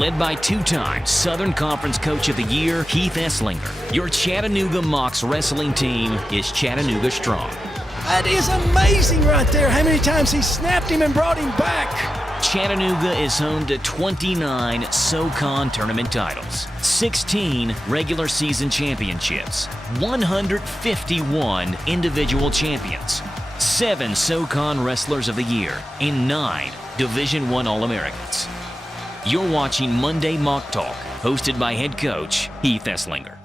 led by two-time Southern Conference Coach of the Year, Heath Esslinger. Your Chattanooga Mocs wrestling team is Chattanooga strong. That is amazing right there, how many times he snapped him and brought him back. Chattanooga is home to 29 SoCon tournament titles, 16 regular season championships, 151 individual champions, 7 SoCon Wrestlers of the Year, and 9 Division I All-Americans. You're watching Monday Moc Talk, hosted by head coach Heath Esslinger.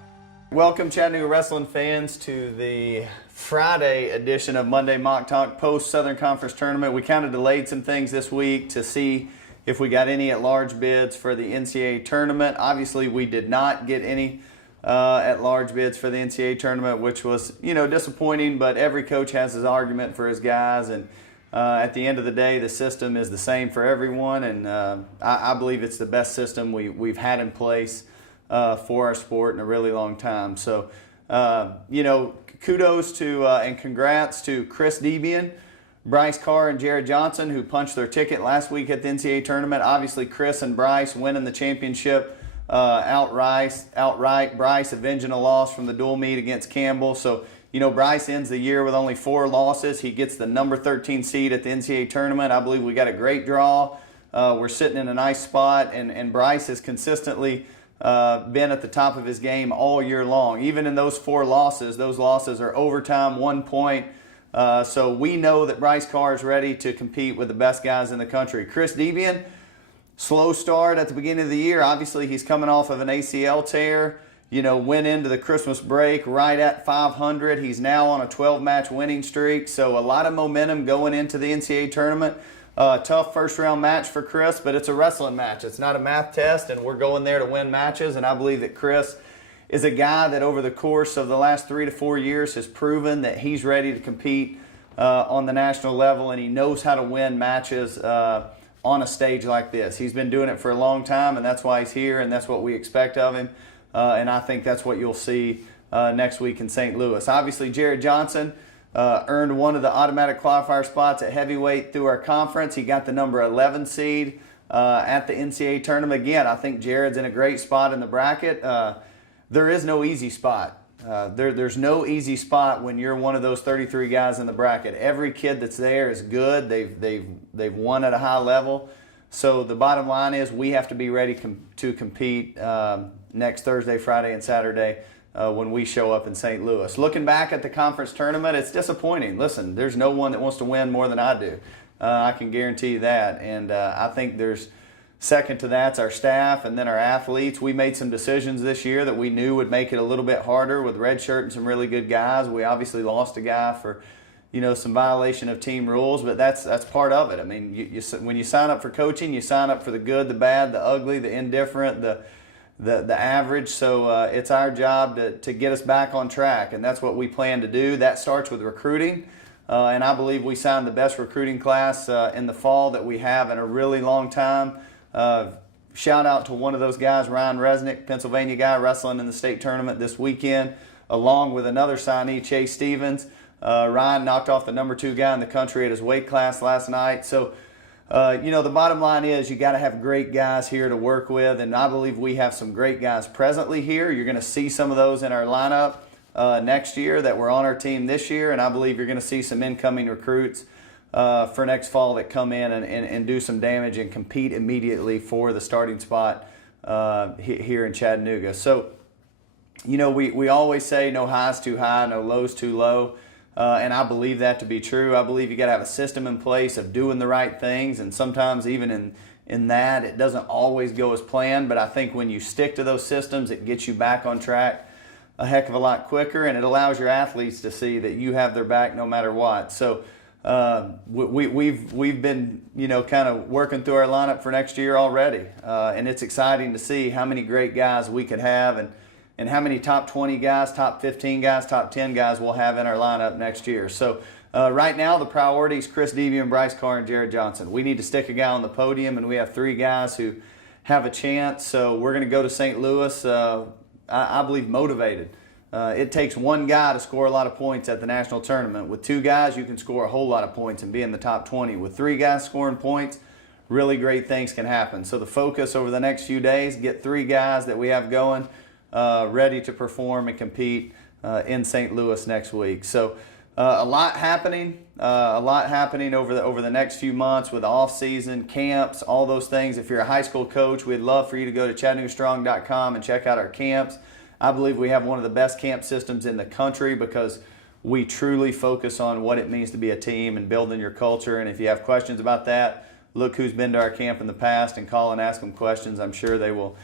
Welcome, Chattanooga wrestling fans, to the Friday edition of Monday Moc Talk post-Southern Conference Tournament. We kind of delayed some things this week to see if we got any at-large bids for the NCAA tournament. Obviously, we did not get any at-large bids for the NCAA tournament, which was, disappointing, but every coach has his argument for his guys, and at the end of the day, the system is the same for everyone, and I believe it's the best system we've had in place for our sport in a really long time. So, kudos to and congrats to Chris Debian, Bryce Carr, and Jared Johnson, who punched their ticket last week at the NCAA tournament. Obviously, Chris and Bryce winning the championship outright. Bryce avenging a loss from the dual meet against Campbell. So, Bryce ends the year with only 4 losses. He gets the number 13 seed at the NCAA tournament. I believe we got a great draw. We're sitting in a nice spot, and Bryce has consistently been at the top of his game all year long. Even in those 4 losses, those losses are overtime, 1 point. So we know that Bryce Carr is ready to compete with the best guys in the country. Chris Debian, slow start at the beginning of the year. Obviously, he's coming off of an ACL tear. Went into the Christmas break right at 500. He's now on a 12-match winning streak. So a lot of momentum going into the NCAA tournament. Tough first-round match for Chris, but it's a wrestling match. It's not a math test, and we're going there to win matches. And I believe that Chris is a guy that over the course of the last 3 to 4 years has proven that he's ready to compete on the national level, and he knows how to win matches on a stage like this. He's been doing it for a long time, and that's why he's here, and that's what we expect of him. And I think that's what you'll see next week in St. Louis. Obviously, Jared Johnson earned one of the automatic qualifier spots at heavyweight through our conference. He got the number 11 seed at the NCAA tournament. Again, I think Jared's in a great spot in the bracket. There is no easy spot. There's no easy spot when you're one of those 33 guys in the bracket. Every kid that's there is good. They've won at a high level. So the bottom line is we have to be ready to compete next Thursday, Friday, and Saturday when we show up in St. Louis. Looking back at the conference tournament, it's disappointing. Listen, there's no one that wants to win more than I do. I can guarantee you that. And I think there's second to that's our staff and then our athletes. We made some decisions this year that we knew would make it a little bit harder with redshirt and some really good guys. We obviously lost a guy for some violation of team rules, but that's part of it. I mean, when you sign up for coaching, you sign up for the good, the bad, the ugly, the indifferent, the average. So it's our job to get us back on track, and that's what we plan to do. That starts with recruiting, and I believe we signed the best recruiting class in the fall that we have in a really long time. Shout out to one of those guys, Ryan Resnick, Pennsylvania guy, wrestling in the state tournament this weekend, along with another signee, Chase Stevens. Ryan knocked off the number 2 guy in the country at his weight class last night. So, the bottom line is you got to have great guys here to work with, and I believe we have some great guys presently here. You're going to see some of those in our lineup next year that were on our team this year, and I believe you're going to see some incoming recruits for next fall that come in and do some damage and compete immediately for the starting spot here in Chattanooga. So, we always say no highs too high, no lows too low. And I believe that to be true. I believe you got to have a system in place of doing the right things, and sometimes even in that it doesn't always go as planned, but I think when you stick to those systems, it gets you back on track a heck of a lot quicker, and it allows your athletes to see that you have their back no matter what. So we've been kind of working through our lineup for next year already, and it's exciting to see how many great guys we could have, and how many top 20 guys, top 15 guys, top 10 guys we'll have in our lineup next year. So right now the priority is Chris Debian, Bryce Carr, and Jared Johnson. We need to stick a guy on the podium, and we have 3 guys who have a chance. So we're going to go to St. Louis, I believe, motivated. It takes 1 guy to score a lot of points at the national tournament. With 2 guys, you can score a whole lot of points and be in the top 20. With 3 guys scoring points, really great things can happen. So the focus over the next few days, get 3 guys that we have going ready to perform and compete in St. Louis next week. So a lot happening over the next few months with off season, camps, all those things. If you're a high school coach, we'd love for you to go to ChattanoogaStrong.com and check out our camps. I believe we have one of the best camp systems in the country because we truly focus on what it means to be a team and building your culture. And if you have questions about that, look who's been to our camp in the past and call and ask them questions. I'm sure they will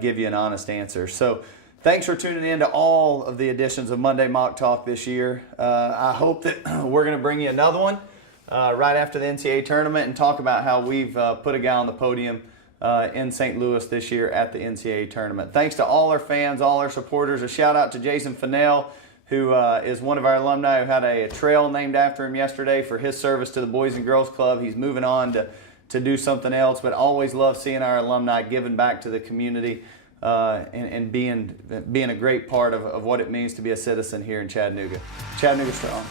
give you an honest answer. So thanks for tuning in to all of the editions of Monday Mock Talk this year. I hope that we're going to bring you another one right after the NCAA tournament and talk about how we've put a guy on the podium in St. Louis this year at the NCAA tournament. Thanks to all our fans, all our supporters. A shout out to Jason Fennell, who is one of our alumni who had a trail named after him yesterday for his service to the Boys and Girls Club. He's moving on to do something else, but always love seeing our alumni giving back to the community and being a great part of what it means to be a citizen here in Chattanooga. Chattanooga Strong.